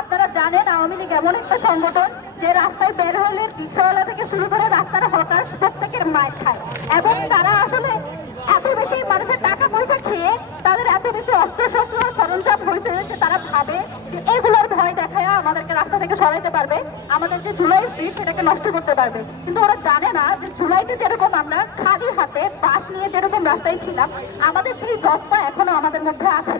আপনারা জানেন আওয়ামী লীগ এমন একটা সংগঠন যে রাস্তায় বের হলে রিক্সাওয়ালা থেকে শুরু করে রাস্তার হতাশ প্রত্যেকের মার খায়, এবং তারা আসলে এত বেশি মানুষের টাকা পয়সা খেয়ে তাদের এত বেশি অস্ত্রশস্ত্র সরঞ্জাম হয়েছে যে তারা ভাবে যে এগুলোর ভয় দেখায় আমাদেরকে রাস্তা থেকে সরাইতে পারবে, আমাদের যে জুলাই স্পিড সেটাকে নষ্ট করতে পারবে। কিন্তু ওরা জানে না যে জুলাইতে যেরকম আমরা খালি হাতে বাস নিয়ে যেরকম রাস্তায় ছিলাম, আমাদের সেই জজটা এখনো আমাদের মধ্যে আছে।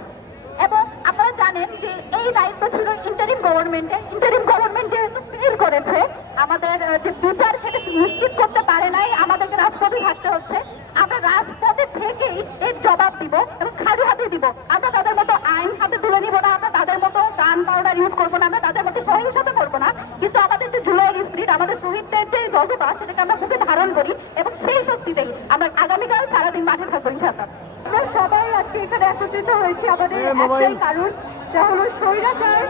এবং আপনারা জানেন যে এই দায়িত্ব ছিল ইন্টারিম গভর্নমেন্টে। ইন্টারিম গভর্নমেন্ট যেহেতু ফেল করেছে, আমাদের যে বিচার সেটা নিশ্চিত করতে পারে নাই, আমাদেরকে রাজপথে থাকতে হচ্ছে। আমরা রাজপথে থেকেই এর জবাব দিব এবং খালি হাতে দিব। আমরা তাদের মতো আইন হাতে তুলে নিব না, আমরা তাদের মতো গান পাউডার ইউজ করবো না, আমরা তাদের মতো সহিংসতা করবো না। কিন্তু আমাদের যে জুলাইয়ের স্পিরিট, আমাদের শহীদদের যে জজবা, সেটাকে আমরা বুকে ধারণ করি এবং সেই শক্তিতেই আমরা আগামীকাল সারাদিন মাঠে থাকবো ইনশাআল্লাহ। আমরা সবাই আজকে এখানে একত্রিত হয়েছি আমাদের একটাই কারণ, যা হলো স্বৈরাচার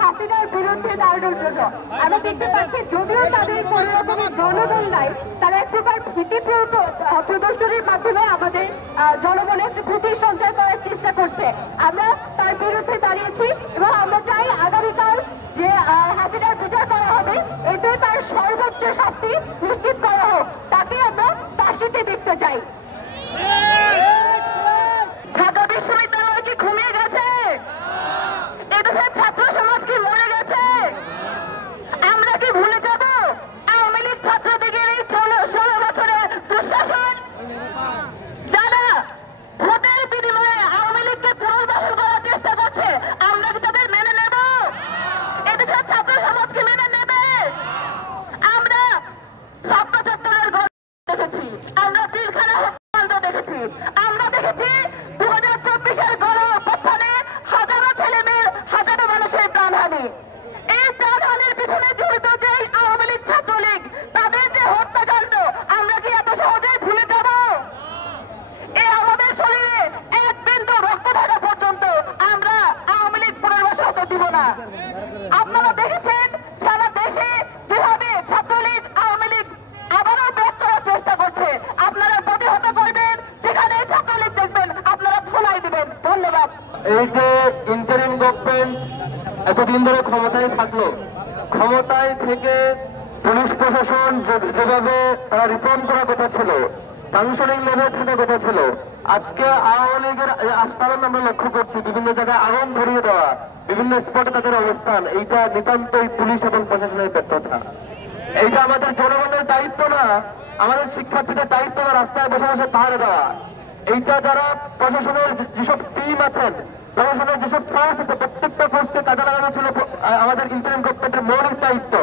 হাসিনার বিরুদ্ধে দাঁড়ানোর জন্য। আমরা দেখতে পাচ্ছি যদিও তাদের কোন রকমের জনবল নাই, তারা এক প্রকার ভীতি প্রদর্শনীর মাধ্যমে আমাদের জনমনে একটু ভীতির সঞ্চার করার চেষ্টা করছে। আমরা তার বিরুদ্ধে দাঁড়িয়েছি এবং আমরা চাই আগামীকাল যে হাসিনার বিচার করা হবে, এতে তার সর্বোচ্চ শাস্তি নিশ্চিত করা হোক। তাকে আমরা ফাঁসিতে দেখতে চাই। ঢাকা বিশ্ববিদ্যালয় কি ঘুমিয়ে গেছে? এদেশের ছাত্র সমাজ কি মরে গেছে? আমরা কি ভুলে যাব আওয়ামী লীগ ছাত্রলীগের এই 16 বছরের দুঃশাসন? যারা ভোটের বিনিময়ে আওয়ামী লীগকে পুনর্বাসন করার চেষ্টা করছে, আমরা কি তাদের মেনে নেব? এদেশের ছাত্র সমাজ কি মেনে নেবে? আমরা স্বপ্ন চত্বরের গল্প দেখেছি, আমরা পিলখানা হত্যাকাণ্ড দেখেছি, আমরা দেখেছি 2024-এর গণঅভ্যুত্থানে হাজারো ছেলে মেয়ের, হাজারো মানুষের প্রাণহানি। এই প্রাণহানির পিছনে জড়িত যে আওয়ামী লীগ ছাত্রলীগ, তাদের যে হত্যাকাণ্ড, আমরা কি এত সহজেই ভুলে যাব? আমাদের শরীরে এক বিন্দু রক্ত থাকা পর্যন্ত আমরা আওয়ামী লীগ পুনর্বাসন হতে দিব না। আপনারা দেখেছেন সারা দেশে যেভাবে ছাত্রলীগ আওয়ামী লীগ আবারও ব্যাক করার চেষ্টা করছে। আপনারা প্রতিহত করবেন, যেখানে ছাত্রলীগ দেখবেন আপনারা ফোলাই দিবেন। ধন্যবাদ। এই যে ইন্টারিম গভর্নমেন্ট এতদিন ধরে ক্ষমতায় থাকলো, ক্ষমতায় থেকে পুলিশ প্রশাসন যেভাবে তারা রিফর্ম করার কথা ছিল, কাউন্সিলিং লেভেল থাকার কথা ছিল, আজকে আওয়ামী লীগের আস্ফালন আমরা লক্ষ্য করছি। বিভিন্ন জায়গায় আগুন ধরিয়ে দেওয়া, বিভিন্ন স্পটে তাদের অবস্থান, এইটা নিতান্তই পুলিশ এবং প্রশাসনের ব্যর্থতা। এইটা আমাদের জনগণের দায়িত্ব না, আমাদের শিক্ষার্থীদের দায়িত্ব না রাস্তায় বসে বসে পাহাড়ে দেওয়া। এইটা যারা প্রশাসনের যেসব টিম আছেন, প্রশাসনের যেসব ফোর্স আছে, প্রত্যেকটা ফোর্সকে কাজে লাগানো ছিল আমাদের ইন্টারিম গভর্নমেন্টের মৌলিক দায়িত্ব।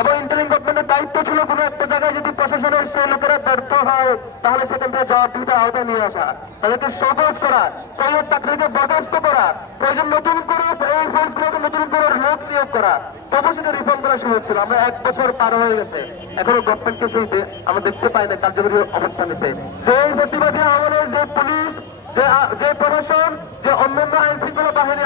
এবং ইন্টারিম গভর্নমেন্টের দায়িত্ব ছিল কোনো একটা জায়গায় যদি প্রশাসনের সেই লোকেরা ব্যর্থ হয়, তাহলে সেখান থেকে জবাবদিহিতার আওতায় নিয়ে আসা, তাদেরকে সহজ করা, প্রয়োজন চাকরিকে বরখাস্ত করা, প্রয়োজন নতুন করে এই ফোর্সগুলোকে নতুন করে লোক নিয়োগ করা, তবু সেটা রিফর্ম করা শুরু হচ্ছিল। আমরা 1 বছর পার হয়ে গেছে, এখনো গভর্নমেন্টকে সেই আমরা দেখতে পাই না কার্যকরী অবস্থা নিতে। যে প্রতিবাদী আমাদের যে পুলিশ, যে প্রশাসন, যে অন্যান্য আইন শৃঙ্খলা বাহিনী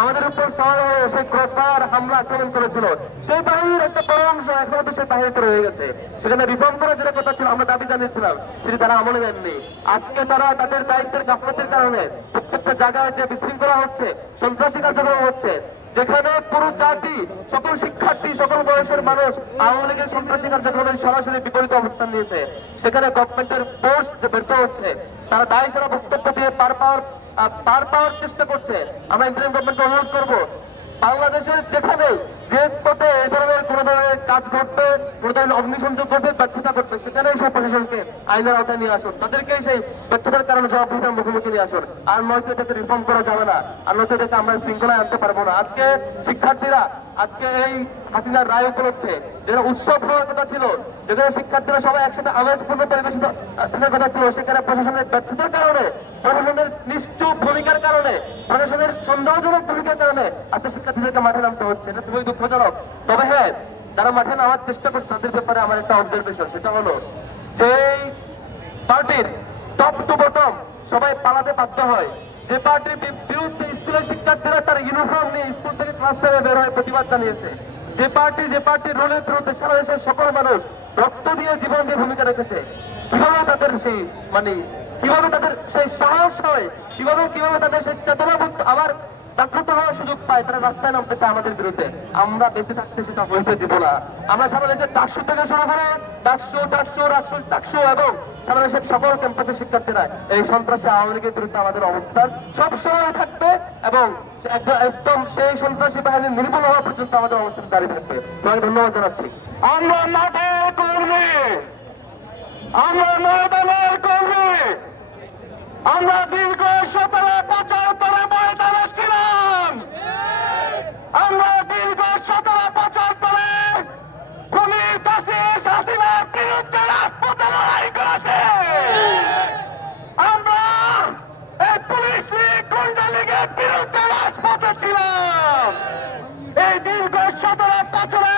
আমাদের উপর সওয়ার হয়ে সেই ক্রসফায়ার হামলা আক্রমণ করেছিল, সেই বাহিনীর একটা বড় অংশ এখনো তো সেই বাহিনীতে রয়ে গেছে। সেখানে রিফর্ম করার যেটা কথা ছিল, আমরা দাবি জানিয়েছিলাম, সেটি তারা আমলে নেননি। আজকে তারা তাদের দায়িত্বের গাফলতির কারণে প্রত্যেকটা জায়গায় যে বিশৃঙ্খলা হচ্ছে, সন্ত্রাসী কার্যক্রম হচ্ছে, যেখানে পুরো জাতি, সকল শিক্ষার্থী, সকল বয়সের মানুষ আওয়ামী লীগের সন্ত্রাসী কার্যক্রমের সরাসরি বিপরীত অবস্থান নিয়েছে, সেখানে গভর্নমেন্টের ফোর্স যে ব্যর্থ হচ্ছে, তারা দায়ী সারা বক্তব্য দিয়ে পার পাওয়ার চেষ্টা করছে। আমরা ইন্টারিম গভর্নমেন্টকে অনুরোধ করবো, বাংলাদেশের যেখানে যে স্পটে এই ধরনের কোন ধরনের কাজ ঘটবে, কোন ধরনের অগ্নিসংযোগ ঘটবে, ব্যর্থতা ঘটবে, সেখানেই সব প্রশাসনকে আইনের আওতায় নিয়ে আসুন, তাদেরকেই সেই ব্যর্থতার কারণে জবাবদিহিতার মুখোমুখি নিয়ে আসুন। আর নয়তো এটাকে রিফর্ম করা যাবে না, আর নয়তো এটাকে আমরা শৃঙ্খলায় আনতে পারবো না। আজকে শিক্ষার্থীরা, আজকে এই হাসিনার রায় উপলক্ষে যেটা উৎসব হওয়ার কথা ছিল, যেখানে শিক্ষার্থীরা সবাই একসাথে আবেগপূর্ণ পরিবেশিত থাকার কথা ছিল, সেখানে প্রশাসনের ব্যর্থতার কারণে, প্রশাসনের নিশ্চুপ ভূমিকার কারণে, প্রশাসনের সন্দেহজনক ভূমিকার কারণে আজকে শিক্ষার্থীদেরকে মাঠে নামতে হচ্ছে। এটা খুবই দুঃখজনক। তবে হ্যাঁ, যারা মাঠে নামার চেষ্টা করছে তাদের ব্যাপারে আমার একটা অবজারভেশন, সেটা হলো যে পার্টির টপ টু বটম সবাই পালাতে বাধ্য হয়, যে পার্টির বিরুদ্ধে স্কুলের শিক্ষার্থীরা তার ইউনিফর্ম নিয়ে স্কুল থেকে ক্লাস টাইমে বের হয়ে প্রতিবাদ জানিয়েছে, যে পার্টির রোলের বিরুদ্ধে সারা দেশের সকল মানুষ রক্ত দিয়ে জীবন দিয়ে ভূমিকা রেখেছে, কিভাবে তাদের সেই কিভাবে তাদের সেই সাহস হয়, কিভাবে তাদের সেই চেতনাবোধ আবার জাগ্রত হওয়ার সুযোগ পায়, তারা রাস্তায় নামতে চায় আমাদের বিরুদ্ধে। আমরা বেঁচে থাকতে সেটা হইতে দিব না। আমরা সারা দেশের 400 থেকে শুরু করে 400, 400, 400 এবং সারা দেশের সকল ক্যাম্পাসের শিক্ষার্থীরা এই সন্ত্রাসী আওয়ামী লীগের বিরুদ্ধে আমাদের অবস্থান সবসময় থাকবে এবং একদম সেই সন্ত্রাসী বাহিনী নির্মূল হওয়া পর্যন্ত আমাদের অবস্থান জারি থাকবে। তোমাকে ধন্যবাদ জানাচ্ছি। আমরা মাঠের কর্মী, আমরা ময়দানের কর্মী, আমরা দীর্ঘ 17 ধরে ময়দানে ছিলাম। আমরা দীর্ঘ 17 ধরে খুনি ফ্যাসিস্ট হাসিনার বিরুদ্ধে রাজপথে লড়াই করেছে। আমরা এই পুলিশ লীগ গুন্ডা লীগের বিরুদ্ধে রাজপথে ছিলাম। এই দীর্ঘ 17 বছরে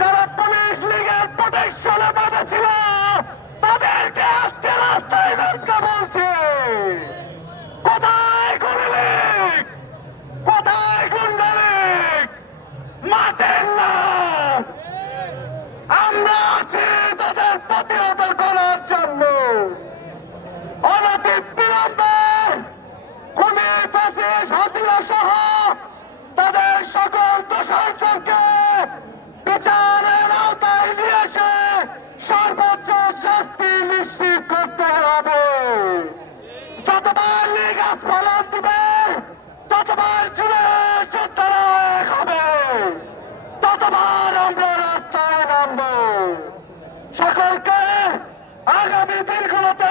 যারা পুলিশ লীগের প্রোটেকশনে বসেছিল তাদেরকে আজকে রাস্তায় নামতে বলছে। কোথায় খুনি লীগ, কোথায় গুন্ডা লীগ? মাঠের না। আমরা আছি তাদের প্রতিহত করার জন্য। অনতি বিলম্বে খুনি ফ্যাসিস্ট হাসিনা সহ তাদের সকল দোষরকে বিচারের আওতায় নিয়ে এসে সর্বোচ্চ শাস্তি নিশ্চিত করতে হবে। যতবার লীগ আস্ফালন দিবে, ততবার যুগের যোদ্ধারা এক হবে, ততবার আমরা রাস্তায় নামব। সকলকে আগামী দিনগুলোতে